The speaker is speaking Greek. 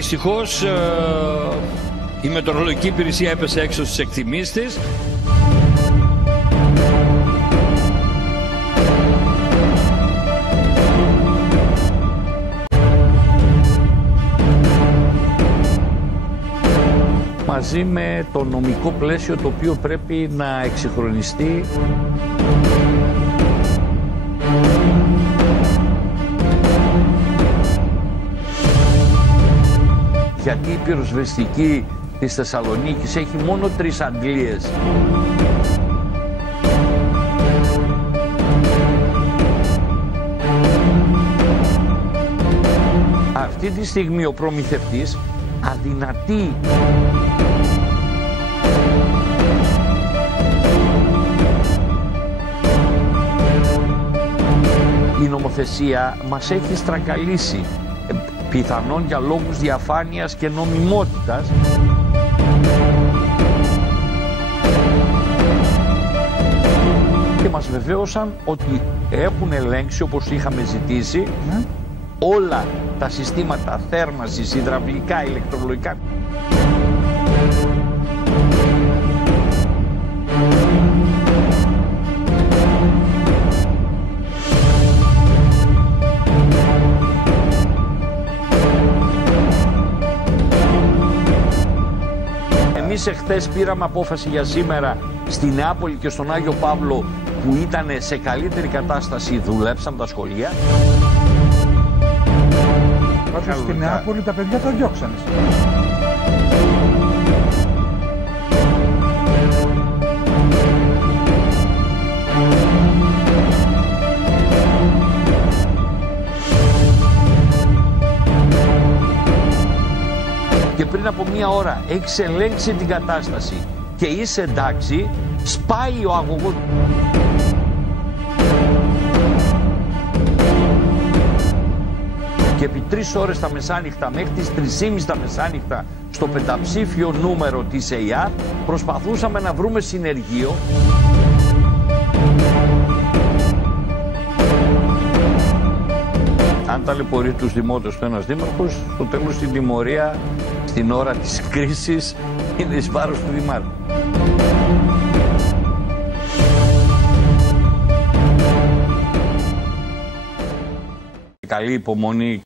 Δυστυχώς η μετεωρολογική υπηρεσία έπεσε έξω στις εκτιμήσεις της. Μαζί με το νομικό πλαίσιο το οποίο πρέπει να εξυγχρονιστεί. Γιατί η πυροσβεστική της Θεσσαλονίκης έχει μόνο 3 αντλίες. Αυτή τη στιγμή ο προμηθευτής αδυνατεί η νομοθεσία μας έχει στραγγαλίσει, πιθανόν για λόγους διαφάνειας και νομιμότητας. Και μας βεβαίωσαν ότι έχουν ελέγξει, όπως είχαμε ζητήσει, όλα τα συστήματα θέρμανσης, υδραυλικά, ηλεκτρολογικά. Εμείς εχθές πήραμε απόφαση για σήμερα στη Νεάπολη και στον Άγιο Παύλο, που ήταν σε καλύτερη κατάσταση, δουλέψαν τα σχολεία. Πάντως στη Νεάπολη τα παιδιά τα διώξανε. Και πριν από μία ώρα έχεις ελέγξει την κατάσταση και είσαι εντάξει, σπάει ο αγωγός. Και επί 3 ώρες τα μεσάνυχτα, μέχρι τις 3:30 τα μεσάνυχτα, στο πενταψήφιο νούμερο της ΕΙΑ, προσπαθούσαμε να βρούμε συνεργείο. Αν ταλαιπωρεί τους δημότες του ένας δήμαρχος, στο τέλος την τιμωρία στην ώρα της κρίσης είναι εις βάρος του δημάρχου. Καλή υπομονή.